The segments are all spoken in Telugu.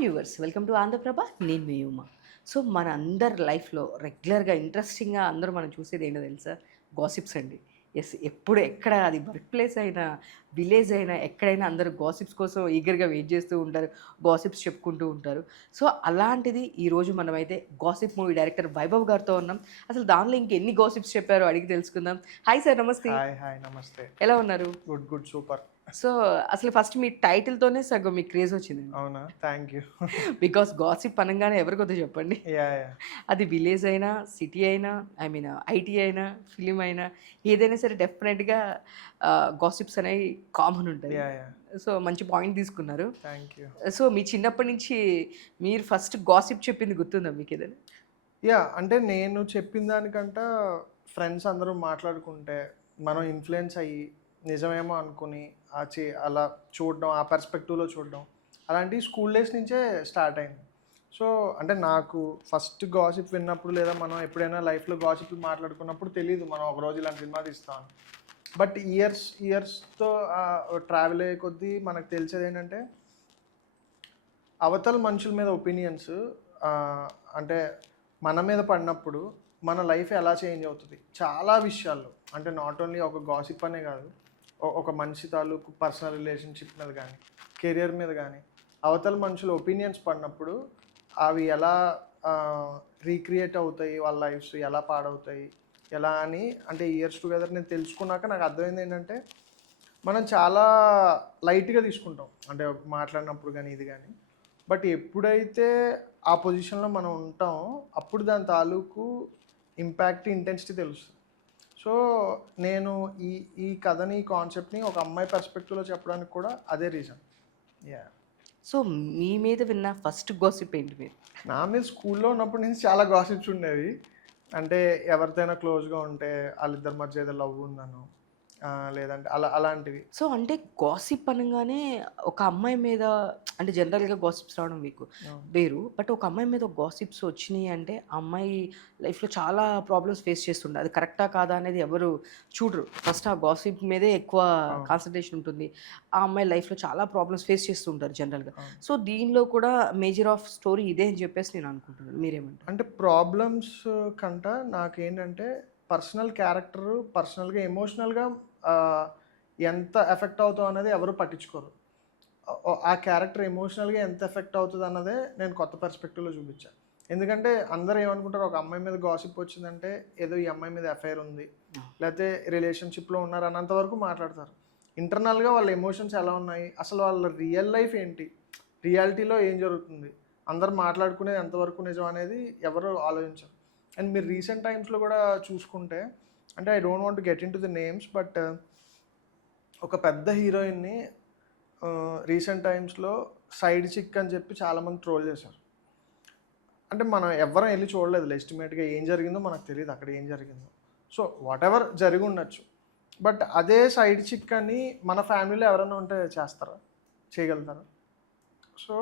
వ్యూవర్స్ వెల్కమ్ టు ఆంధ్రప్రభ నేను మీ ఉమా. సో మన అందరి లైఫ్లో రెగ్యులర్గా ఇంట్రెస్టింగ్గా అందరూ మనం చూసేది ఏంటో తెలుసా? గాసిప్స్ అండి. ఎస్, ఎప్పుడు ఎక్కడ అది వర్క్ ప్లేస్ అయినా విలేజ్ అయినా ఎక్కడైనా అందరూ గాసిప్స్ కోసం ఈగర్గా వెయిట్ చేస్తూ ఉంటారు, గాసిప్స్ చెప్పుకుంటూ ఉంటారు. సో అలాంటిది ఈరోజు మనమైతే గాసిప్ మూవీ డైరెక్టర్ వైభవ్ గారితో ఉన్నాం. అసలు దానిలో ఇంకెన్ని గాసిప్స్ చెప్పారో అడిగి తెలుసుకుందాం. హాయ్ సార్, నమస్తే. హాయ్ హాయ్ నమస్తే. ఎలా ఉన్నారు? Good good super. సో అసలు ఫస్ట్ మీ టైటిల్తోనే సగం మీ క్రేజ్ వచ్చింది. అవునా, థ్యాంక్ యూ. బికాస్ గాసిప్ అనగానే ఎవరికొద్దో చెప్పండి. యా యా అది విలేజ్ అయినా సిటీ అయినా ఐ మీన్ ఐటీ అయినా ఫిలిం అయినా ఏదైనా సరే డెఫినెట్గా గాసిప్స్ అనేవి కామన్ ఉంటాయి. యా యా సో మంచి పాయింట్ తీసుకున్నారు. Thank you. సో మీ చిన్నప్పటి నుంచి మీరు ఫస్ట్ గాసిప్ చెప్పింది గుర్తుందా మీకు ఏదైనా? యా అంటే నేను చెప్పిన దానికంట ఫ్రెండ్స్ అందరూ మాట్లాడుకుంటే మనం ఇన్ఫ్లుయెన్స్ అయ్యి నిజమేమో అనుకుని అలా చూడడం, ఆ పర్స్పెక్టివ్లో చూడడం అలాంటివి స్కూల్ డేస్ నుంచే స్టార్ట్ అయింది. సో అంటే నాకు ఫస్ట్ గాసిప్ విన్నప్పుడు లేదా మనం ఎప్పుడైనా లైఫ్లో గాసిప్లు మాట్లాడుకున్నప్పుడు తెలియదు మనం ఒకరోజు ఇలాంటి సినిమా తీస్తామని. బట్ ఇయర్స్తో ట్రావెల్ అయ్యే కొద్దీ మనకు తెలిసేది ఏంటంటే అవతల మనుషుల మీద ఒపీనియన్స్ అంటే మన మీద పడినప్పుడు మన లైఫ్ ఎలా చేంజ్ అవుతుంది చాలా విషయాల్లో. అంటే నాట్ ఓన్లీ ఒక గాసిప్ అనే కాదు, ఒక మనిషి తాలూకు పర్సనల్ రిలేషన్షిప్ మీద కానీ కెరియర్ మీద కానీ అవతల మనుషుల ఒపీనియన్స్ పడినప్పుడు అవి ఎలా రీక్రియేట్ అవుతాయి, వాళ్ళ లైఫ్స్ ఎలా పాడవుతాయి, ఎలా అని అంటే ఇయర్స్ టుగెదర్ నేను తెలుసుకున్నాక నాకు అర్థమైంది ఏంటంటే మనం చాలా లైట్గా తీసుకుంటాం అంటే మాట్లాడినప్పుడు కానీ ఇది కానీ. బట్ ఎప్పుడైతే ఆ పొజిషన్లో మనం ఉంటామో అప్పుడు దాని తాలూకు ఇంపాక్ట్ ఇంటెన్సిటీ తెలుస్తుంది. సో నేను ఈ కథని ఈ కాన్సెప్ట్ని ఒక అమ్మాయి పర్స్పెక్టివ్లో చెప్పడానికి కూడా అదే రీజన్. యా. సో మీ మీద విన్న ఫస్ట్ గాసిప్ ఏంటి మీరు? నా మీద స్కూల్లో ఉన్నప్పటి నుంచి చాలా గాసిప్స్ ఉండేవి. అంటే ఎవరితోనైనా క్లోజ్గా ఉంటే వాళ్ళిద్దరి మధ్య ఏదో లవ్ ఉందనో లేదంటే అలాంటివి. సో అంటే గాసిప్ అనగానే ఒక అమ్మాయి మీద అంటే జనరల్గా గాసిప్స్ రావడం మీకు వేరు. బట్ ఒక అమ్మాయి మీద గాసిప్స్ వచ్చినాయి అంటే ఆ అమ్మాయి లైఫ్లో చాలా ప్రాబ్లమ్స్ ఫేస్ చేస్తుండే. అది కరెక్టా కాదా అనేది ఎవరు చూడరు. ఫస్ట్ ఆ గాసిప్ మీదే ఎక్కువ కాన్సన్ట్రేషన్ ఉంటుంది. ఆ అమ్మాయి లైఫ్లో చాలా ప్రాబ్లమ్స్ ఫేస్ చేస్తుంటారు జనరల్గా. సో దీనిలో కూడా మేజర్ ఆఫ్ స్టోరీ ఇదే అని చెప్పేసి నేను అనుకుంటున్నాను. మీరేమంటారు? అంటే ప్రాబ్లమ్స్ కంట నాకేంటంటే పర్సనల్ క్యారెక్టర్ పర్సనల్గా ఎమోషనల్గా ఎంత ఎఫెక్ట్ అవుతావు అనేది ఎవరు పట్టించుకోరు. ఆ క్యారెక్టర్ ఎమోషనల్గా ఎంత ఎఫెక్ట్ అవుతుంది అన్నదే నేను కొత్త పర్స్పెక్టివ్లో చూపించాను. ఎందుకంటే అందరూ ఏమనుకుంటారు, ఒక అమ్మాయి మీద గాసిప్ వచ్చిందంటే ఏదో ఈ అమ్మాయి మీద అఫైర్ ఉంది లేకపోతే రిలేషన్షిప్లో ఉన్నారు అన్నంత వరకు మాట్లాడతారు. ఇంటర్నల్గా వాళ్ళ ఎమోషన్స్ ఎలా ఉన్నాయి, అసలు వాళ్ళ రియల్ లైఫ్ ఏంటి, రియాలిటీలో ఏం జరుగుతుంది, అందరు మాట్లాడుకునేది ఎంతవరకు నిజం అనేది ఎవరు ఆలోచించరు. అండ్ మీరు రీసెంట్ టైమ్స్లో కూడా చూసుకుంటే అంటే I don't want to get in to the names but ఒక పెద్ద హీరోయిన్ని రీసెంట్ టైమ్స్లో సైడ్ చిక్ అని చెప్పి చాలామంది ట్రోల్ చేశారు. అంటే మనం ఎవరం వెళ్ళి చూడలేదు, ఎస్టిమేట్గా ఏం జరిగిందో మనకు తెలియదు అక్కడ ఏం జరిగిందో. సో వాట్ ఎవర్ జరిగి ఉండొచ్చు. బట్ అదే సైడ్ చిక్ అని మన ఫ్యామిలీలో ఎవరైనా ఉంటే చేస్తారా, చేయగలుగుతారా? సో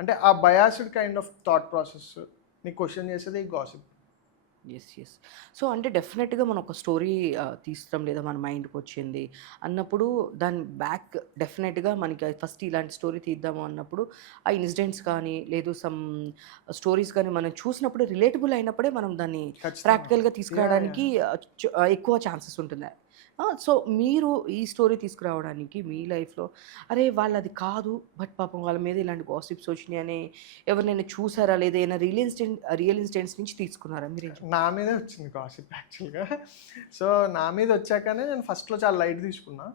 అంటే ఆ biased kind of thought process నీ క్వశ్చన్ చేసేది ఈ గాసిప్. ఎస్. సో అంటే డెఫినెట్గా మనం ఒక స్టోరీ తీస్తాం లేదా మన మైండ్కి వచ్చింది అన్నప్పుడు దాని బ్యాక్ డెఫినెట్గా మనకి ఫస్ట్ ఇలాంటి స్టోరీ తీద్దాము అన్నప్పుడు ఆ ఇన్సిడెంట్స్ కానీ లేదు సమ్ స్టోరీస్ కానీ మనం చూసినప్పుడు రిలేటబుల్ అయినప్పుడే మనం దాన్ని ప్రాక్టికల్గా తీసుకురావడానికి ఎక్కువ ఛాన్సెస్ ఉంటుంది. సో మీరు ఈ స్టోరీ తీసుకురావడానికి మీ లైఫ్లో అరే వాళ్ళు అది కాదు బట్ పాపం వాళ్ళ మీద ఇలాంటి గాసిప్స్ వచ్చినాయి అని ఎవరినైనా చూసారా లేదా ఏదైనా రియల్ ఇన్సిడెంట్స్ నుంచి తీసుకున్నారా మీరు? నా మీదే వచ్చింది గాసిప్ యాక్చువల్గా. సో నా మీద వచ్చాకనే నేను ఫస్ట్లో చాలా లైట్ తీసుకున్నా.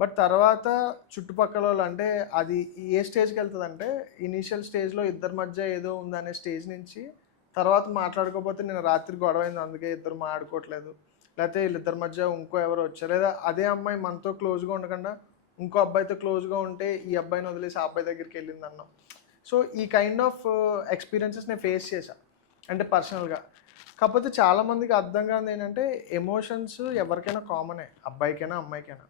బట్ తర్వాత చుట్టుపక్కల వాళ్ళు అంటే అది ఏ స్టేజ్కి వెళ్తుందంటే ఇనీషియల్ స్టేజ్లో ఇద్దరి మధ్య ఏదో ఉందనే స్టేజ్ నుంచి తర్వాత మాట్లాడుకోకపోతే నేను రాత్రి గొడవైంది అందుకే ఇద్దరు మాట్లాడుకోవట్లేదు, లేకపోతే వీళ్ళిద్దరి మధ్య ఇంకో ఎవరు వచ్చారు, లేదా అదే అమ్మాయి మనతో క్లోజ్గా ఉండకుండా ఇంకో అబ్బాయితో క్లోజ్గా ఉంటే ఈ అబ్బాయిని వదిలేసి ఆ అబ్బాయి దగ్గరికి వెళ్ళింది అన్నాం. సో ఈ కైండ్ ఆఫ్ ఎక్స్పీరియన్సెస్ నేను ఫేస్ చేశాను అంటే పర్సనల్గా. కాకపోతే చాలామందికి అర్థం కాదు ఏంటంటే ఎమోషన్స్ ఎవరికైనా కామనే, అబ్బాయికైనా అమ్మాయికైనా.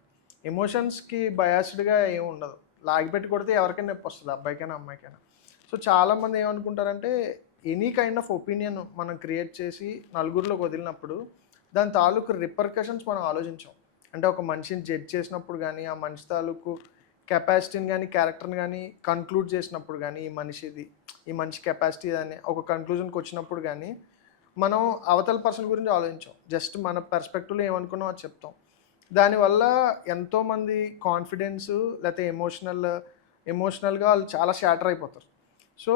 ఎమోషన్స్కి బయాస్డ్గా ఏమి ఉండదు, లాగిపెట్టి కొడితే ఎవరికైనా నొప్పి వస్తుంది అబ్బాయికైనా అమ్మాయికైనా. సో చాలామంది ఏమనుకుంటారంటే ఎనీ కైండ్ ఆఫ్ ఒపీనియన్ మనం క్రియేట్ చేసి నలుగురిలోకి వదిలినప్పుడు దాని తాలూకు రిపర్కషన్స్ మనం ఆలోచించాం. అంటే ఒక మనిషిని జడ్జ్ చేసినప్పుడు కానీ ఆ మనిషి తాలూకు కెపాసిటీని కానీ క్యారెక్టర్ని కానీ కన్క్లూడ్ చేసినప్పుడు కానీ ఈ మనిషిది ఈ మనిషి కెపాసిటీ అని ఒక కంక్లూజన్కి వచ్చినప్పుడు కానీ మనం అవతల పర్సన్ గురించి ఆలోచించాం, జస్ట్ మన పర్స్పెక్టివ్లో ఏమనుకున్నాం అది చెప్తాం. దానివల్ల ఎంతోమంది కాన్ఫిడెన్స్ లేకపోతే ఎమోషనల్గా వాళ్ళు చాలా షాటర్ అయిపోతారు. సో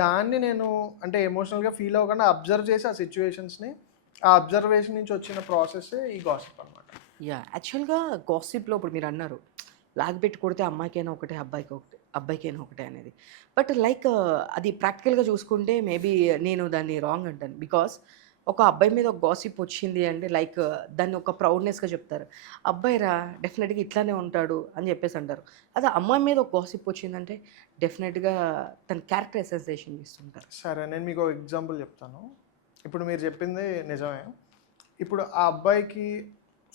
దాన్ని నేను అంటే ఎమోషనల్గా ఫీల్ అవ్వకుండా అబ్జర్వ్ చేసి ఆ సిచ్యువేషన్స్ని, ఆ అబ్జర్వేషన్ నుంచి వచ్చిన ప్రాసెస్ ఈ గాసిప్ అనమాట. యాక్చువల్గా గాసిప్లో ఇప్పుడు మీరు అన్నారు లాగిపెట్టి కొడితే అమ్మాయికైనా ఒకటే అబ్బాయికైనా ఒకటే అనేది. బట్ లైక్ అది ప్రాక్టికల్గా చూసుకుంటే మేబీ నేను దాన్ని రాంగ్ అంటాను. బికాస్ ఒక అబ్బాయి మీద ఒక గాసిప్ వచ్చింది అంటే లైక్ దాన్ని ఒక ప్రౌడ్నెస్గా చెప్తారు. అబ్బాయిరా డెఫినెట్గా ఇట్లానే ఉంటాడు అని చెప్పేసి అంటారు. అదే అమ్మాయి మీద ఒక గాసిప్ వచ్చిందంటే డెఫినెట్గా తన క్యారెక్టర్ అసోసియేషన్ చేస్తుంటారు. సరే, నేను మీకు ఒక ఎగ్జాంపుల్ చెప్తాను. ఇప్పుడు మీరు చెప్పింది నిజమే. ఇప్పుడు ఆ అబ్బాయికి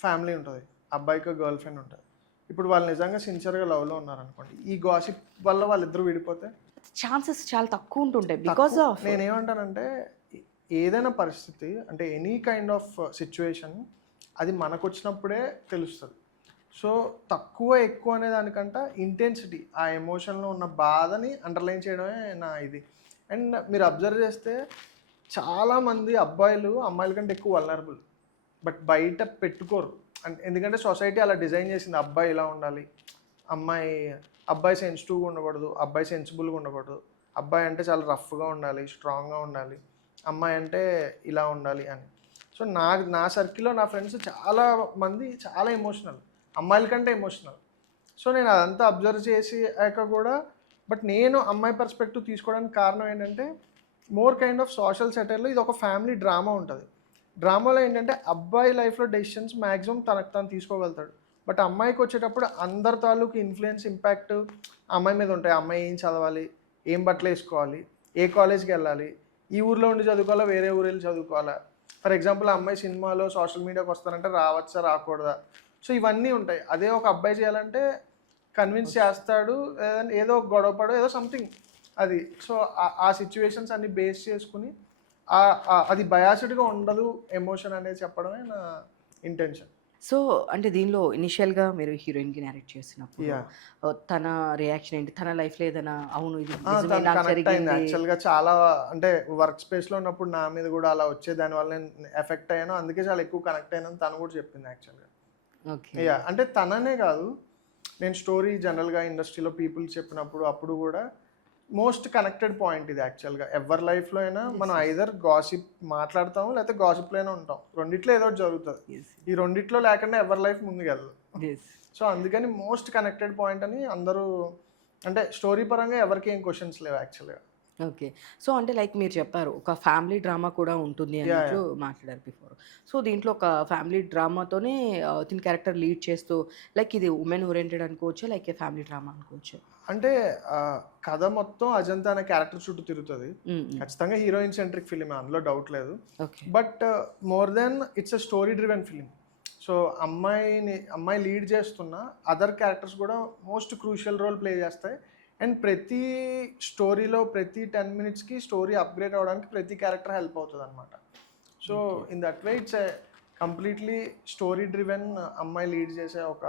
ఫ్యామిలీ ఉంటుంది, అబ్బాయికి గర్ల్ ఫ్రెండ్ ఉంటుంది. ఇప్పుడు వాళ్ళు నిజంగా సిన్సియర్గా లవ్లో ఉన్నారనుకోండి, ఈ గాసిప్ వల్ల వాళ్ళిద్దరూ విడిపోతే ఛాన్సెస్ చాలా తక్కువ ఉంటుంటాయి. బికాస్ ఆఫ్ నేనేమంటానంటే ఏదైనా పరిస్థితి అంటే ఎనీ కైండ్ ఆఫ్ సిచ్యువేషన్ అది మనకు వచ్చినప్పుడే తెలుస్తుంది. సో తక్కువ ఎక్కువ అనే దానికంటే ఇంటెన్సిటీ, ఆ ఎమోషన్లో ఉన్న బాధని అండర్లైన్ చేయడమే నా ఇది. అండ్ మీరు అబ్జర్వ్ చేస్తే చాలామంది అబ్బాయిలు అమ్మాయిల కంటే ఎక్కువ వల్నరబుల్, బట్ బయట పెట్టుకోరు. ఎందుకంటే సొసైటీ అలా డిజైన్ చేసింది, అబ్బాయి ఇలా ఉండాలి, అబ్బాయి సెన్సిటివ్గా ఉండకూడదు, అబ్బాయి సెన్సిబుల్గా ఉండకూడదు, అబ్బాయి అంటే చాలా రఫ్గా ఉండాలి, స్ట్రాంగ్గా ఉండాలి, అమ్మాయి అంటే ఇలా ఉండాలి అని. సో నా సర్కిల్లో నా ఫ్రెండ్స్ చాలా మంది చాలా ఎమోషనల్, అమ్మాయిల కంటే ఎమోషనల్. సో నేను అదంతా అబ్జర్వ్ చేసాక కూడా బట్ నేను అమ్మాయి పర్స్పెక్టివ్ తీసుకోవడానికి కారణం ఏంటంటే మోర్ కైండ్ ఆఫ్ సోషల్ సెటర్లో ఇది ఒక ఫ్యామిలీ డ్రామా ఉంటుంది. డ్రామాలో ఏంటంటే అబ్బాయి లైఫ్లో డెసిషన్స్ మ్యాక్సిమం తనకు తను తీసుకోగలుగుతాడు, బట్ అమ్మాయికి వచ్చేటప్పుడు అందరి తాలూకు ఇన్ఫ్లుయెన్స్ ఇంపాక్ట్ అమ్మాయి మీద ఉంటాయి. అమ్మాయి ఏం చదవాలి, ఏం బట్టలు వేసుకోవాలి, ఏ కాలేజ్కి వెళ్ళాలి, ఈ ఊర్లో ఉండి చదువుకోవాలా వేరే ఊరు వెళ్ళి చదువుకోవాలా, ఫర్ ఎగ్జాంపుల్ అమ్మాయి సినిమాలో సోషల్ మీడియాకి వస్తారంటే రావచ్చా రాకూడదా. సో ఇవన్నీ ఉంటాయి. అదే ఒక అబ్బాయి చేయాలంటే కన్విన్స్ చేస్తాడు, ఏదో గొడవపడో ఏదో సంథింగ్ అది. సో ఆ సిచ్యువేషన్స్ అన్ని బేస్ చేసుకుని అది బయాస్డ్గా ఉండదు ఎమోషన్ అనేది చెప్పడమే నా ఇంటెన్షన్. సో అంటే దీనిలో ఇనిషియల్గా మీరు హీరోయిన్కి నేరేట్ చేసినప్పుడు తన రియాక్షన్ ఏంటి? తన లైఫ్లో ఏదైనా అవును ఇది నిజమే నాకు కనెక్ట్ అయింది జరిగింది. యాక్చువల్గా. చాలా అంటే వర్క్ స్పేస్లో ఉన్నప్పుడు నా మీద కూడా అలా వచ్చే దానివల్ల నేను ఎఫెక్ట్ అయ్యాను, అందుకే చాలా ఎక్కువ కనెక్ట్ అయ్యాను తను కూడా చెప్పింది యాక్చువల్గా. ఓకే. అంటే తననే కాదు, నేను స్టోరీ జనరల్గా ఇండస్ట్రీలో పీపుల్ చెప్పినప్పుడు అప్పుడు కూడా మోస్ట్ కనెక్టెడ్ పాయింట్ ఇది యాక్చువల్గా. ఎవరి లైఫ్లో అయినా మనం ఐదర్ గాసిప్ మాట్లాడతాము లేకపోతే గాసిప్లోనే ఉంటాం, రెండిట్లో ఏదో ఒకటి జరుగుతుంది. ఈ రెండిట్లో లేకుండా ఎవరి లైఫ్ ముందుకు వెళ్ళదు. సో అందుకని మోస్ట్ కనెక్టెడ్ పాయింట్ అని అందరూ అంటే స్టోరీ పరంగా ఎవరికి ఏం క్వశ్చన్స్ లేవు యాక్చువల్గా. ఓకే. సో అంటే లైక్ మీరు చెప్పారు ఒక ఫ్యామిలీ డ్రామా కూడా ఉంటుంది అన్నట్లు మాట్లాడారు బిఫోర్. సో దీంట్లో ఒక ఫ్యామిలీ డ్రామాతోనే దీని క్యారెక్టర్ లీడ్ చేస్తూ లైక్ ఇది ఉమెన్ ఓరియంటెడ్ అనుకోవచ్చు, లైక్ ఫ్యామిలీ డ్రామా అనుకోవచ్చు. అంటే కథ మొత్తం అజంతా అనే క్యారెక్టర్ చుట్టూ తిరుగుతుంది. ఖచ్చితంగా హీరోయిన్ సెంట్రిక్ ఫిలిం, అందులో డౌట్ లేదు. But more than it's a story driven film. So అమ్మాయి లీడ్ చేస్తున్న అదర్ క్యారెక్టర్స్ కూడా మోస్ట్ క్రూషియల్ రోల్ ప్లే చేస్తాయి. అండ్ ప్రతి స్టోరీలో ప్రతి 10 minutesకి స్టోరీ అప్గ్రేడ్ అవ్వడానికి ప్రతి క్యారెక్టర్ హెల్ప్ అవుతుంది అనమాట. So in that way it's a completely story driven, అమ్మాయి లీడ్ చేసే ఒక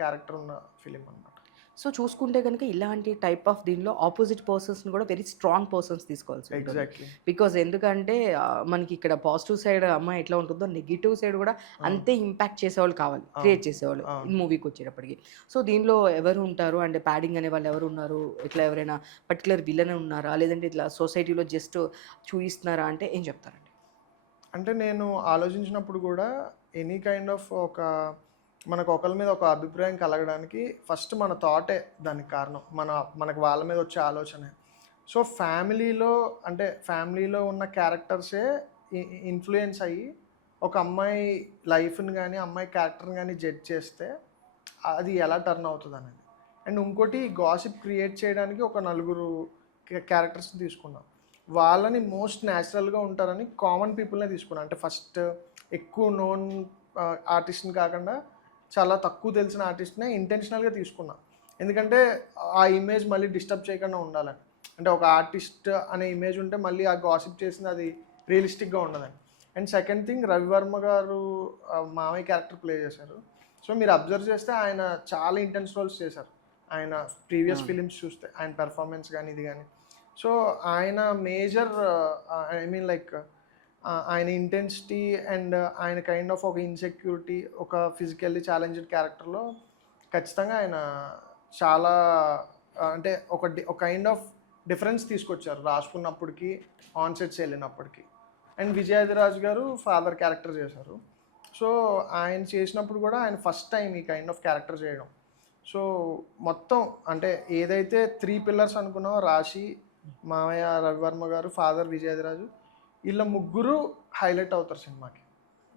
క్యారెక్టర్ ఉన్న ఫిలిం అనమాట. సో చూసుకుంటే కనుక ఇలాంటి టైప్ ఆఫ్ దీనిలో ఆపోజిట్ పర్సన్స్ని కూడా వెరీ స్ట్రాంగ్ పర్సన్స్ తీసుకోవాల్సి ఉంటుంది. ఎగ్జాక్ట్లీ. బికాజ్ ఎందుకంటే మనకి ఇక్కడ పాజిటివ్ సైడ్ అమ్మాయి ఎట్లా ఉంటుందో నెగిటివ్ సైడ్ కూడా అంతే ఇంపాక్ట్ చేసేవాళ్ళు కావాలి, క్రియేట్ చేసేవాళ్ళు ఈ మూవీకి వచ్చేటప్పటికి. సో దీనిలో ఎవరు ఉంటారు అంటే ప్యాడింగ్ అనే వాళ్ళు ఎవరు ఉన్నారు, ఇట్లా ఎవరైనా పర్టికులర్ విలన్ ఉన్నారా, లేదంటే ఇట్లా సొసైటీలో జస్ట్ చూపిస్తున్నారా అంటే ఏం చెప్తారండి? అంటే నేను ఆలోచించినప్పుడు కూడా ఎనీ కైండ్ ఆఫ్ మనకు ఒకరి మీద ఒక అభిప్రాయం కలగడానికి ఫస్ట్ మన థాటే దానికి కారణం, మనకు వాళ్ళ మీద వచ్చే ఆలోచనే. సో ఫ్యామిలీలో ఉన్న క్యారెక్టర్సే ఇన్ఫ్లుయెన్స్ అయ్యి ఒక అమ్మాయి లైఫ్ని కానీ అమ్మాయి క్యారెక్టర్ని కానీ జడ్జ్ చేస్తే అది ఎలా టర్న్ అవుతుంది అనేది. అండ్ ఇంకోటి గాసిప్ క్రియేట్ చేయడానికి ఒక 4 క్యారెక్టర్స్ని తీసుకున్నాం. వాళ్ళని మోస్ట్ న్యాచురల్గా ఉంటారని కామన్ పీపుల్నే తీసుకున్నాం. అంటే ఫస్ట్ ఎక్కువ నోన్ ఆర్టిస్ట్ని కాకుండా చాలా తక్కువ తెలిసిన ఆర్టిస్ట్నే ఇంటెన్షనల్గా తీసుకున్నాం, ఎందుకంటే ఆ ఇమేజ్ మళ్ళీ డిస్టర్బ్ చేయకుండా ఉండాలని. అంటే ఒక ఆర్టిస్ట్ అనే ఇమేజ్ ఉంటే మళ్ళీ ఆ గాసిప్ చేసింది అది రియలిస్టిక్గా ఉండదని. అండ్ సెకండ్ థింగ్, రవివర్మ గారు మామయ్య క్యారెక్టర్ ప్లే చేశారు. సో మీరు అబ్జర్వ్ చేస్తే ఆయన చాలా ఇంటెన్స్ రోల్స్ చేశారు. ఆయన ప్రీవియస్ ఫిలిమ్స్ చూస్తే ఆయన పెర్ఫార్మెన్స్ కానీ ఇది కానీ. సో ఆయన మేజర్ ఐ మీన్ లైక్ ఆయన ఇంటెన్సిటీ అండ్ ఆయన కైండ్ ఆఫ్ ఒక ఇన్సెక్యూరిటీ, ఒక ఫిజికల్లీ ఛాలెంజ్డ్ క్యారెక్టర్లో ఖచ్చితంగా ఆయన చాలా అంటే ఒక కైండ్ ఆఫ్ డిఫరెన్స్ తీసుకొచ్చారు రాసుకున్నప్పటికీ, ఆన్ సెట్స్ వెళ్ళినప్పటికీ. అండ్ విజయాదిరాజ్ గారు ఫాదర్ క్యారెక్టర్ చేశారు. సో ఆయన చేసినప్పుడు కూడా ఆయన ఫస్ట్ టైం ఈ కైండ్ ఆఫ్ క్యారెక్టర్ చేయడం. సో మొత్తం అంటే ఏదైతే 3 పిల్లర్స్ అనుకున్నామో, రాశి, మామయ్య రవివర్మ గారు, ఫాదర్ విజయాదిరాజు, వీళ్ళ ముగ్గురు హైలైట్ అవుతారు సినిమాకి.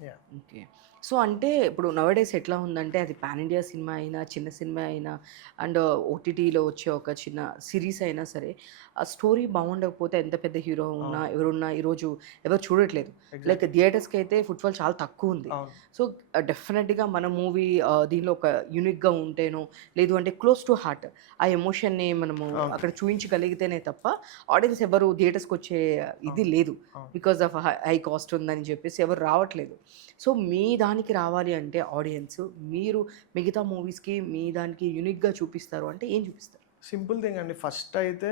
యా. ఓకే. సో, అంటే ఇప్పుడు నౌడేస్ ఎట్లా ఉందంటే అది పాన్ ఇండియా సినిమా అయినా, చిన్న సినిమా అయినా అండ్ ఓటీటీలో వచ్చే ఒక చిన్న సిరీస్ అయినా సరే, ఆ స్టోరీ బాగుండకపోతే ఎంత పెద్ద హీరో ఉన్నా, ఎవరున్నా ఈరోజు ఎవరు చూడట్లేదు. లైక్ థియేటర్స్‌కి అయితే ఫుట్‌ఫాల్ చాలా తక్కువుంది. అవును. సో, డెఫినెట్‌గా మన మూవీ దీనిలో ఒక యూనిక్‌గా ఉంటేనో, లేదు అంటే క్లోజ్ టు హార్ట్ ఆ ఎమోషన్‌ని మనము అక్కడ చూయించగలిగితేనే తప్ప ఆడియన్స్ ఎవరు థియేటర్స్‌కొచ్చే ఇది లేదు. అవును. బికాస్ ఆఫ్ హై కాస్ట్ ఉందని చెప్పేసి ఎవరు రావట్లేదు. సో, మీ దానికి రావాలి అంటే ఆడియన్స్ మీరు మిగతా మూవీస్‌కి మీ దానికి యూనిక్‌గా చూపిస్తారు అంటే ఏం చూపిస్తారు? సింపుల్ థింగ్ అండి. ఫస్ట్ అయితే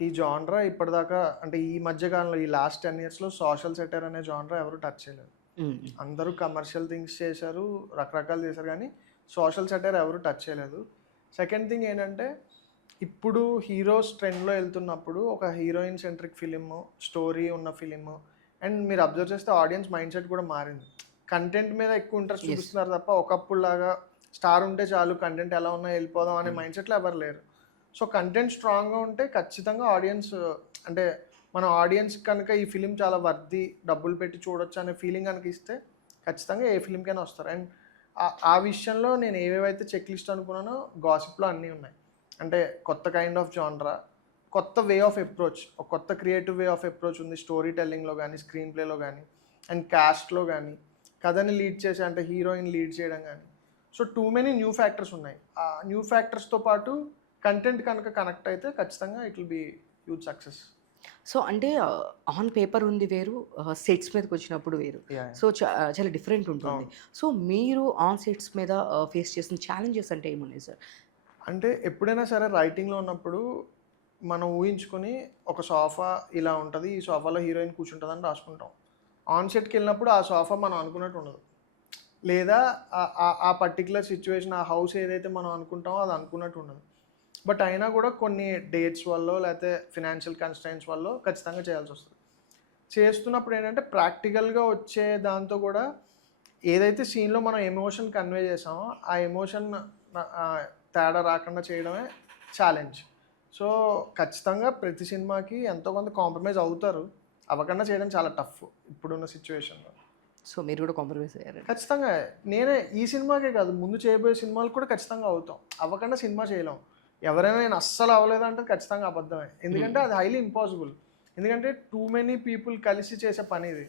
ఈ జాన్రా ఇప్పటిదాకా అంటే ఈ మధ్య కాలంలో ఈ లాస్ట్ 10 ఇయర్స్‌లో సోషల్ సెటైర్ అనే జాన్రా ఎవరు టచ్ చేయలేదు. హ్మ్. అందరూ కమర్షియల్ థింగ్స్ చేశారు, రకరకాలు చేశారు, కానీ సోషల్ సెటైర్ ఎవరు టచ్ చేయలేదు. సెకండ్ థింగ్ ఏంటంటే, ఇప్పుడు హీరోస్ ట్రెండ్‌లో వెళ్తున్నప్పుడు ఒక హీరోయిన్ సెంట్రిక్ ఫిలిము, స్టోరీ ఉన్న ఫిలిము, అండ్ మీరు అబ్జర్వ్ చేస్తే ఆడియన్స్ మైండ్ సెట్ కూడా మారింది. కంటెంట్ మీద ఎక్కువ ఇంట్రెస్ట్ Yes. చూపిస్తున్నారు తప్ప ఒకప్పుడులాగా స్టార్ ఉంటే చాలు, కంటెంట్ ఎలా ఉన్నా వెళ్ళిపోదాం అనే మైండ్ సెట్లో ఎవరు లేరు. సో కంటెంట్ స్ట్రాంగ్గా ఉంటే ఖచ్చితంగా ఆడియన్స్ అంటే మన ఆడియన్స్ కనుక ఈ ఫిలిం చాలా వర్ది, డబ్బులు పెట్టి చూడొచ్చు అనే ఫీలింగ్ కనుక ఇస్తే ఖచ్చితంగా ఏ ఫిలింకైనా వస్తారు. అండ్ ఆ విషయంలో నేను ఏవేవైతే చెక్ లిస్ట్ అనుకున్నానో గాసిప్లో అన్నీ ఉన్నాయి. అంటే కొత్త కైండ్ ఆఫ్ జాన్రా, కొత్త వే ఆఫ్ అప్రోచ్, ఒక కొత్త క్రియేటివ్ వే ఆఫ్ అప్రోచ్ ఉంది స్టోరీ టెల్లింగ్లో కానీ, స్క్రీన్ ప్లేలో కానీ, అండ్ క్యాస్ట్లో కానీ, కథని లీడ్ చేసే అంటే హీరోయిన్ లీడ్ చేయడం కానీ. So too many new factors ఉన్నాయి. ఆ న్యూ ఫ్యాక్టర్స్తో పాటు కంటెంట్ కనుక కనెక్ట్ అయితే ఖచ్చితంగా it will be huge success. So, అంటే ఆన్ పేపర్ ఉంది వేరు, సెట్స్ మీదకొచ్చినప్పుడు వేరు. Yeah. సో, చాలా డిఫరెంట్ ఉంటుంది. సో, మీరు ఆన్ సెట్స్ మీద ఫేస్ చేసిన ఛాలెంజెస్ అంటే ఏమున్నాయి సార్? అంటే ఎప్పుడైనా సరే రైటింగ్లో ఉన్నప్పుడు మనం ఊహించుకొని ఒక సోఫా ఇలా ఉంటుంది, ఈ సోఫాలో హీరోయిన్ కూర్చుంటుందని రాసుకుంటాం. ఆన్ సెట్కి వెళ్ళినప్పుడు ఆ సోఫా మనం అనుకున్నట్టు ఉండదు, లేదా ఆ పర్టికులర్ సిచ్యువేషన్, ఆ హౌస్ ఏదైతే మనం అనుకుంటామో అది అనుకున్నట్టు ఉండదు. బట్ అయినా కూడా కొన్ని డేట్స్ వల్ల లేకపోతే ఫినాన్షియల్ కన్స్ట్రైన్స్ వల్ల ఖచ్చితంగా చేయాల్సి వస్తుంది. చేస్తున్నప్పుడు ఏంటంటే ప్రాక్టికల్గా వచ్చే దాంతో కూడా ఏదైతే సీన్లో మనం ఎమోషన్ కన్వే చేసామో ఆ ఎమోషన్ తేడా రాకుండా చేయడమే ఛాలెంజ్. సో ఖచ్చితంగా ప్రతి సినిమాకి ఎంతో కొంత కాంప్రమైజ్ అవుతారు, అవ్వకుండా చేయడం చాలా టఫ్ ఇప్పుడున్న సిచ్యువేషన్లో. సో, మీరు కూడా కాంప్రమైజ్ అయ్యారు. ఖచ్చితంగా నేనే ఈ సినిమాకే కాదు, ముందు చేయబోయే సినిమాలు కూడా ఖచ్చితంగా అవుతాం. అవ్వకుండా సినిమా చేయలేం. ఎవరైనా నేను అస్సలు అవ్వలేదంటే ఖచ్చితంగా అబద్ధమే, ఎందుకంటే అది హైలీ ఇంపాసిబుల్. ఎందుకంటే టూ మెనీ పీపుల్ కలిసి చేసే పని ఇది.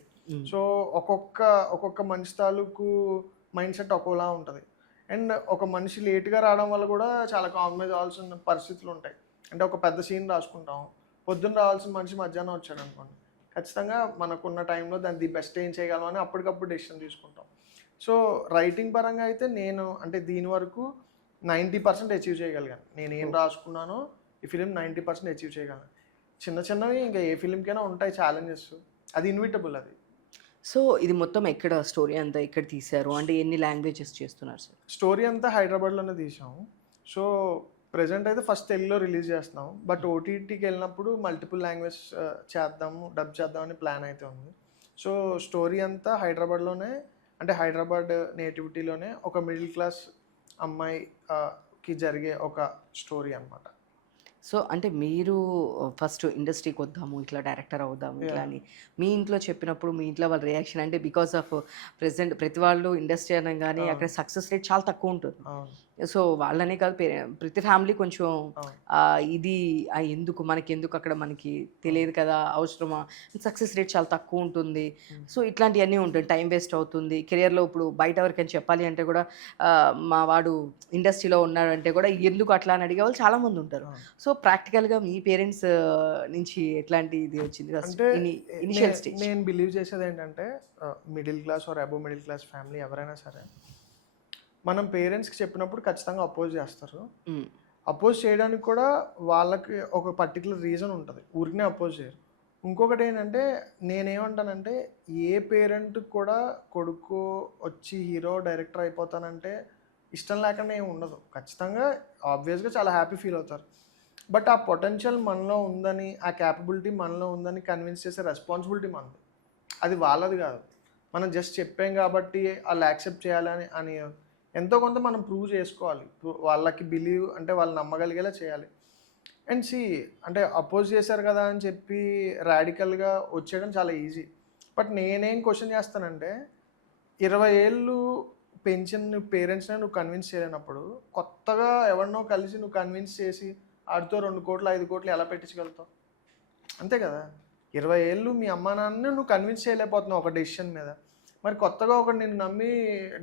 సో ఒక్కొక్క మనిషి తాలూకు మైండ్ సెట్ ఒక్కోలా ఉంటుంది. అండ్ ఒక మనిషి లేట్గా రావడం వల్ల కూడా చాలా కాంప్రమైజ్ అవ్వాల్సిన పరిస్థితులు ఉంటాయి. అంటే ఒక పెద్ద సీన్ రాసుకుంటాం, పొద్దున్న రావాల్సిన మనిషి మధ్యాహ్నం వచ్చాడు అనుకోండి, ఖచ్చితంగా మనకున్న టైంలో దాన్ని ది బెస్ట్ ఏం చేయగలం అని అప్పటికప్పుడు డెసిషన్ తీసుకుంటాం. సో రైటింగ్ పరంగా అయితే నేను అంటే దీని వరకు 90% అచీవ్ చేయగలిగాను. నేను ఏం రాసుకున్నానో ఈ ఫిలిం 90% అచీవ్ చేయగలను. చిన్న చిన్నవి ఇంకా ఏ ఫిలింకైనా ఉంటాయి ఛాలెంజెస్, అది ఇన్విటబుల్. అది సో, ఇది మొత్తం ఎక్కడ స్టోరీ అంతా ఎక్కడ తీశారు? అంటే ఎన్ని లాంగ్వేజెస్ చేస్తున్నారు సార్? స్టోరీ అంతా హైదరాబాద్లోనే తీసాము. సో ప్రెజెంట్ అయితే ఫస్ట్ తెలుగులో రిలీజ్ చేస్తున్నాం, బట్ ఓటీటీకి వెళ్ళినప్పుడు మల్టిపుల్ లాంగ్వేజ్ చేద్దాము, డబ్ చేద్దామని ప్లాన్ అయితే ఉంది. సో స్టోరీ అంతా హైదరాబాద్లోనే, అంటే హైదరాబాద్ నేటివిటీలోనే ఒక మిడిల్ క్లాస్ అమ్మాయికి జరిగే ఒక స్టోరీ అన్నమాట. సో, అంటే మీరు ఫస్ట్ ఇండస్ట్రీకి వద్దాము, ఇట్లా డైరెక్టర్ అవుదాము ఇట్లా Yeah. అని మీ ఇంట్లో చెప్పినప్పుడు మీ ఇంట్లో వాళ్ళ రియాక్షన్ అంటే బికాస్ ఆఫ్ ప్రెజెంట్ ప్రతి వాళ్ళు ఇండస్ట్రీ అనగానే అక్కడ సక్సెస్ రేట్ చాలా తక్కువ ఉంటుంది. అవును. సో, వాళ్ళనే కాదు ప్రతి ఫ్యామిలీ కొంచెం అవును. ఇది ఎందుకు మనకెందుకు అక్కడ మనకి తెలియదు కదా, అవసరమా, సక్సెస్ రేట్ చాలా తక్కువ ఉంటుంది. సో, ఇట్లాంటివన్నీ ఉంటాయి, టైం వేస్ట్ అవుతుంది కెరియర్లో. ఇప్పుడు బయట ఎవరికైనా చెప్పాలి అంటే కూడా మా వాడు ఇండస్ట్రీలో ఉన్నాడంటే కూడా ఎందుకు అట్లా అని అడిగే వాళ్ళు చాలామంది ఉంటారు. అవును. సో, ప్రాక్టికల్గా మీ పేరెంట్స్ నుంచి ఎట్లాంటి ఇది వచ్చింది అంటే ఇనిషియల్ స్టేజ్? నేను బిలీవ్ చేసేది ఏంటంటే middle class or above middle class family ఎవరైనా సరే మనం పేరెంట్స్కి చెప్పినప్పుడు ఖచ్చితంగా అపోజ్ చేస్తారు. అపోజ్ చేయడానికి కూడా వాళ్ళకి ఒక పర్టికులర్ రీజన్ ఉంటుంది, ఊరికనే అపోజ్ చేయరు. ఇంకొకటి ఏంటంటే నేనేమంటానంటే ఏ పేరెంట్కి కూడా కొడుకు వచ్చి హీరో డైరెక్టర్ అయిపోతానంటే ఇష్టం లేకుండా ఏమి ఉండదు. ఖచ్చితంగా ఆబ్వియస్గా చాలా హ్యాపీ ఫీల్ అవుతారు. బట్ ఆ పొటెన్షియల్ మనలో ఉందని, ఆ క్యాపబిలిటీ మనలో ఉందని కన్విన్స్ చేసే రెస్పాన్సిబిలిటీ మనది, అది వాళ్ళది కాదు. మనం జస్ట్ చెప్పాం కాబట్టి వాళ్ళు యాక్సెప్ట్ చేయాలని అని ఎంతో కొంత మనం ప్రూవ్ చేసుకోవాలి. వాళ్ళకి బిలీవ్ అంటే వాళ్ళు నమ్మగలిగేలా చేయాలి. అండ్ అంటే అపోజ్ చేశారు కదా అని చెప్పి రాడికల్గా వచ్చేయడం చాలా ఈజీ. బట్ నేనేం క్వశ్చన్ చేస్తానంటే 20 ఏళ్ళు పెంచిన పేరెంట్స్ని నువ్వు కన్విన్స్ చేయలేనప్పుడు కొత్తగా ఎవరినో కలిసి నువ్వు కన్విన్స్ చేసి ఆడితో 2 కోట్లు 5 కోట్లు ఎలా పెట్టించగలుగుతావు? అంతే కదా. 20 ఏళ్ళు మీ అమ్మా నాన్నని నువ్వు కన్విన్స్ చేయలేకపోతున్నావు ఒక డెసిషన్ మీద. మరి కొత్తగా ఒకడు నిన్ను నమ్మి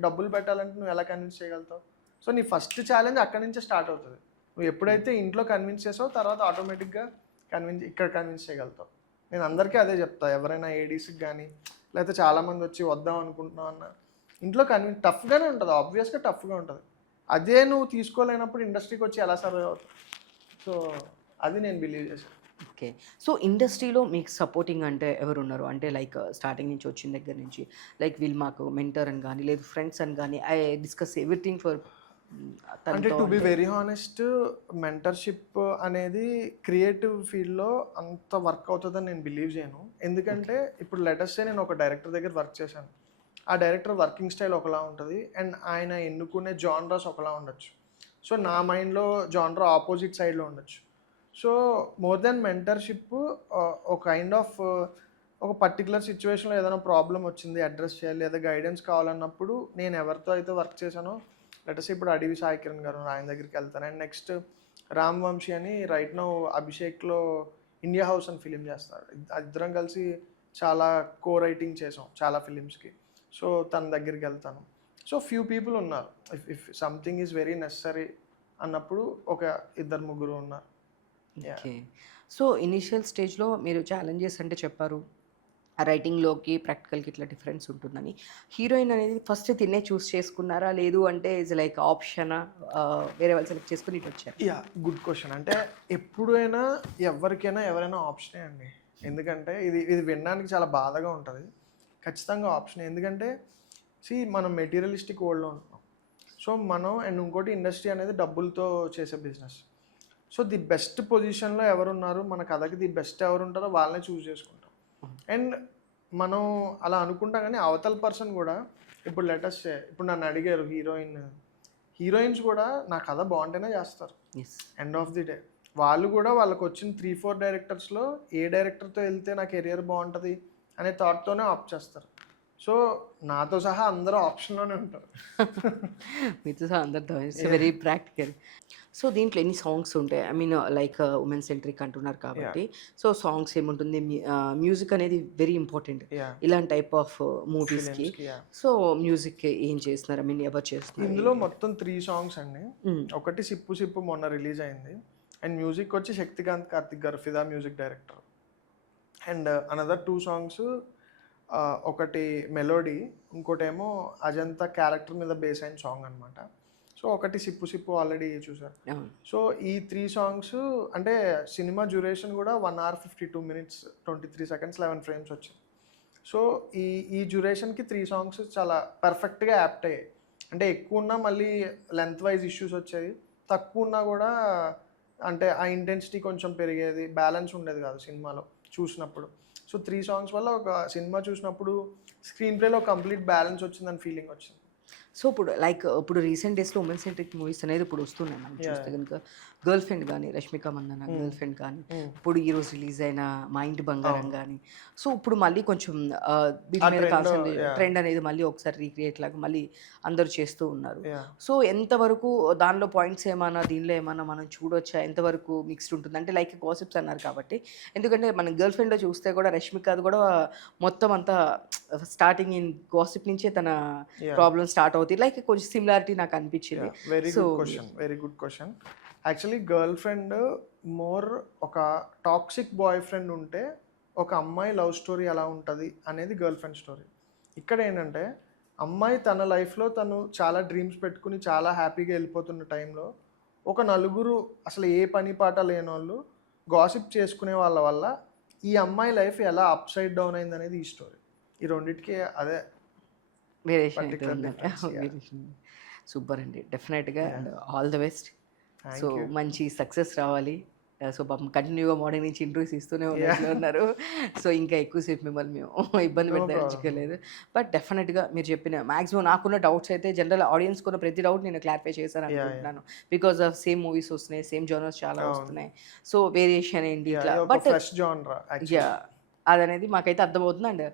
డబ్బులు పెట్టాలంటే నువ్వు ఎలా కన్విన్స్ చేయగలుగుతావు? సో నీ ఫస్ట్ ఛాలెంజ్ అక్కడి నుంచే స్టార్ట్ అవుతుంది. నువ్వు ఎప్పుడైతే ఇంట్లో కన్విన్స్ చేసావో తర్వాత ఆటోమేటిక్గా ఇక్కడ కన్విన్స్ చేయగలుగుతావు. నేను అందరికీ అదే చెప్తా, ఎవరైనా ఏడీస్కి కానీ లేకపోతే చాలామంది వచ్చి వద్దాం అనుకుంటున్నావు అన్న, ఇంట్లో టఫ్గానే ఉంటుంది, ఆబ్వియస్గా టఫ్గా ఉంటుంది. అదే నువ్వు తీసుకోలేనప్పుడు ఇండస్ట్రీకి వచ్చి ఎలా సర్వైవ్ అవుతావు? సో అది నేను బిలీవ్ చేశాను. ఓకే. సో ఇండస్ట్రీలో మీకు సపోర్టింగ్ అంటే ఎవరున్నారు? అంటే లైక్ స్టార్టింగ్ నుంచి వచ్చిన దగ్గర నుంచి లైక్ వీళ్ళు మాకు మెంటర్ అని గానీ, లేదు ఫ్రెండ్స్ అని గానీ, ఐ డిస్కస్ ఎవ్రీథింగ్ ఫర్ అంటే తనతో టు బి అంటే వెరీ హానెస్ట్, మెంటర్షిప్ అనేది క్రియేటివ్ ఫీల్డ్లో అంత వర్క్ అవుతుందని నేను బిలీవ్ చేయను. ఎందుకంటే ఇప్పుడు లెటెస్ట్ నేను ఒక డైరెక్టర్ దగ్గర వర్క్ చేశాను. ఆ డైరెక్టర్ వర్కింగ్ స్టైల్ ఒకలా ఉంటుంది అండ్ ఆయన ఎన్నుకునే జానరాస్ ఒకలా ఉండొచ్చు. సో నా మైండ్లో జానరా ఆపోజిట్ సైడ్లో ఉండొచ్చు. సో మోర్ దెన్ మెంటర్షిప్, ఒక కైండ్ ఆఫ్ ఒక పర్టికులర్ సిచ్యువేషన్లో ఏదైనా ప్రాబ్లం వచ్చింది, అడ్రస్ చేయాలి లేదా గైడెన్స్ కావాలన్నప్పుడు నేను ఎవరితో అయితే వర్క్ చేశానో, లెటస్ ఇప్పుడు అడివి సాయి కిరణ్ గారు, ఆయన దగ్గరికి వెళ్తాను. అండ్ నెక్స్ట్ రామ్ వంశీ అని రైట్ నౌ అభిషేక్లో ఇండియా హౌస్ అని ఫిలిం చేస్తారు. ఇద్దరం కలిసి చాలా కో రైటింగ్ చేసాం చాలా ఫిలిమ్స్కి. సో తన దగ్గరికి వెళ్తాను. సో ఫ్యూ పీపుల్ ఉన్నారు, if something is very necessary అన్నప్పుడు ఒక 2-3 ఉన్నారు. ఓకే. సో ఇనీషియల్ స్టేజ్‌లో మీరు ఛాలెంజెస్ అంటే చెప్పారు. రైటింగ్‌లోకి, ప్రాక్టికల్‌కి ఇట్లా డిఫరెన్స్ ఉంటుందని. హీరోయిన్ అనేది ఫస్ట్ తినే చూస్ చేసుకున్నారా? లేదు అంటే ఇట్స్ లైక్ ఆప్షనా? వేరే వాళ్ళు సెలెక్ట్ చేసుకొని ఇటొచ్చారా? Good question. అంటే ఎప్పుడైనా ఎవరైనా ఆప్షనే అండి. ఎందుకంటే ఇది వినడానికి చాలా బాధగా ఉంటుంది. ఖచ్చితంగా ఆప్షనే. ఎందుకంటే మనం మెటీరియలిస్టిక్ వరల్డ్‌లో ఉంటున్నాం. సో మనం అండ్ ఇంకోటి ఇండస్ట్రీ అనేది డబ్బులతో చేసే బిజినెస్. సో ది బెస్ట్ పొజిషన్లో ఎవరున్నారు, మన కథకి ది బెస్ట్ ఎవరుంటారో వాళ్ళనే చూస్ చేసుకుంటాం. అండ్ మనం అలా అనుకుంటాం కానీ అవతల పర్సన్ కూడా, ఇప్పుడు లెటెస్ట్ ఇప్పుడు నన్ను అడిగారు హీరోయిన్స్ కూడా నా కథ బాగుంటేనే చేస్తారు. Yes. End of the day వాళ్ళు కూడా వాళ్ళకి వచ్చిన 3-4 డైరెక్టర్స్లో ఏ డైరెక్టర్తో వెళ్తే నా కెరియర్ బాగుంటుంది అనే థాట్తోనే ఆప్ట్ చేస్తారు. సో నాతో సహా అందరూ ఆప్షన్లోనే ఉంటారు. మీతో సహా అందరితో ఇట్స్ వెరీ ప్రాక్టికల్. సో దీంట్లో ఎన్ని సాంగ్స్ ఉంటాయి? I mean like women centric అంటున్నారు కాబట్టి. సో సాంగ్స్ ఏముంటుంది? మ్యూజిక్ అనేది వెరీ ఇంపార్టెంట్ యా ఇలాంటి టైప్ ఆఫ్ మూవీస్‌కి. ఫిలిమ్స్కి యా సో మ్యూజిక్ ఏం చేస్తున్నారు? ఐ మీన్ ఎవరు చేస్తున్నారు? ఇందులో ఏంటి? మొత్తం 3 సాంగ్స్ అండి. ఒకటి సిప్పు సిప్పు మొన్న రిలీజ్ అయింది. అండ్ మ్యూజిక్ వచ్చి శక్తికాంత్ కార్తిక్ గారు, ఫిదా music director. And another 2 songs, ఒకటి మెలోడీ, ఇంకోటేమో అజంతా క్యారెక్టర్ మీద బేస్ అయిన సాంగ్ అనమాట. సో ఒకటి సిప్పు సిప్పు ఆల్రెడీ చూసారు. అవును. సో ఈ 3 సాంగ్స్ అంటే సినిమా డ్యూరేషన్ కూడా 1 hour 52 minutes 23 seconds 11 frames వచ్చింది. సో ఈ డ్యూరేషన్కి 3 సాంగ్స్ చాలా పర్ఫెక్ట్గా యాప్ట్ అయ్యాయి. అంటే ఎక్కువ ఉన్నా మళ్ళీ లెంత్ వైజ్ ఇష్యూస్ వచ్చేది, తక్కువ ఉన్నా కూడా అంటే ఆ ఇంటెన్సిటీ కొంచెం పెరిగేది, బ్యాలెన్స్ ఉండేది కాదు సినిమాలో చూసినప్పుడు. సో 3 సాంగ్స్ వల్ల ఒక సినిమా చూసినప్పుడు స్క్రీన్ ప్లేలో కంప్లీట్ బ్యాలెన్స్ వచ్చిందని ఫీలింగ్ వచ్చింది. సో ఇప్పుడు రీసెంట్ డేస్‌లో ఉమెన్ సెంట్రిక్ మూవీస్ అనేది ఇప్పుడు వస్తున్నాయి మనం చూస్తే గనుక. గర్ల్ ఫ్రెండ్ కానీ, రష్మిక మందన్న గర్ల్ ఫ్రెండ్ కానీ, ఇప్పుడు ఈరోజు రిలీజ్ అయిన మా ఇంటి బంగారం కానీ. సో ఇప్పుడు మళ్ళీ కొంచెం వీటి మీద ట్రెండ్ అనేది మళ్ళీ ఒకసారి రీక్రియేట్ లాగా మళ్ళీ అందరూ చేస్తూ ఉన్నారు. సో ఎంతవరకు దానిలో పాయింట్స్ ఏమన్నా దీనిలో ఏమన్నా మనం చూడొచ్చా? ఎంతవరకు మిక్స్డ్ ఉంటుంది? అంటే లైక్ గాసిప్స్ అన్నారు కాబట్టి. ఎందుకంటే మనం గర్ల్ ఫ్రెండ్‌లో చూస్తే కూడా రష్మికది కూడా మొత్తం అంతా స్టార్టింగ్ ఇన్ గాసిప్ నుంచే తన ప్రాబ్లమ్ స్టార్ట్ అవుతాయి. లైక్ కొంచెం సిమిలారిటీ నాకు అనిపించింది. Very good question. Actually girl friend more ఒక టాక్సిక్ బాయ్ ఫ్రెండ్ ఉంటే ఒక అమ్మాయి లవ్ స్టోరీ ఎలా ఉంటుంది అనేది గర్ల్ ఫ్రెండ్ స్టోరీ. ఇక్కడ ఏంటంటే అమ్మాయి తన లైఫ్లో తను చాలా డ్రీమ్స్ పెట్టుకుని చాలా హ్యాపీగా వెళ్ళిపోతున్న టైంలో ఒక నలుగురు అసలు ఏ పని పాట లేని వాళ్ళు గాసిప్ చేసుకునే వాళ్ళ వల్ల ఈ అమ్మాయి లైఫ్ ఎలా అప్ సైడ్ డౌన్ అయింది అనేది ఈ స్టోరీ. ఈ రెండింటికి అదే వేరియేషన్ అయితే పర్టికులర్ ఉందండి. డిఫరెన్స్. వేరియేషన్ సూపర్ అండి. డెఫినెట్గా and all the best. Thank so you. మంచి సక్సెస్ రావాలి. సో పాపం కంటిన్యూగా మార్నింగ్ నుంచి ఇంటర్వ్యూస్ ఇస్తూనే ఉన్నట్లు ఉన్నారు. సో ఇంకా ఎక్కువసేపు మిమ్మల్ని మేము ఇబ్బంది No problem. పెట్టదలుచుకోలేదు. బట్ డెఫినెట్గా మీరు చెప్పిన మ్యాక్సిమం నాకున్న డౌట్స్ అయితే జనరల్ ఆడియన్స్ కూడా ప్రతి డౌట్ నేను క్లారిఫై చేశాను Yeah, అనుకుంటున్నాను. బికాస్ ఆఫ్ సేమ్ మూవీస్ వస్తున్నాయి, సేమ్ జోనర్స్ చాలా అవును. వస్తున్నాయి. సో వేరియేషన్ ఏంటి Yeah, ఇట్లా ఇది ఒక బట్ ఫ్రెష్ జానరా యాక్చువల్లీ. యా అదనేది మాకైతే అర్థమవుతుంది. అండ్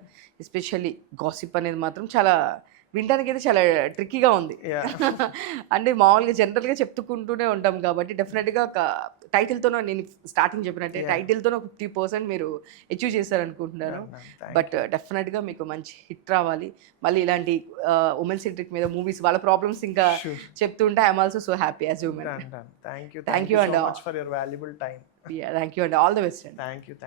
ఎస్పెషల్లీ గాసిప్ అనేది మాత్రం చాలా వినడానికి అయితే చాలా ట్రిక్కీగా ఉంది. Yeah. అంటే మామూలుగా జనరల్గా చెప్పుకుంటూనే ఉంటాం కాబట్టి డెఫినెట్గా ఒక టైటిల్తోనే నేను స్టార్టింగ్ చెప్పినట్టే Yeah. టైటిల్తోనే ఒక 50% మీరు అచీవ్ చేశారనుకుంటున్నాను. Thank బట్ డెఫినెట్గా మీకు మంచి హిట్ రావాలి. మళ్ళీ ఇలాంటి ఉమెన్ సెంట్రిక్ మీద మూవీస్ వాళ్ళ ప్రాబ్లమ్స్ ఇంకా Sure. చెప్తుంటే I'm also so happy as women. Done. Thank you. Thank you so and much for your valuable time. Thank you and all the best అండి. Thank you.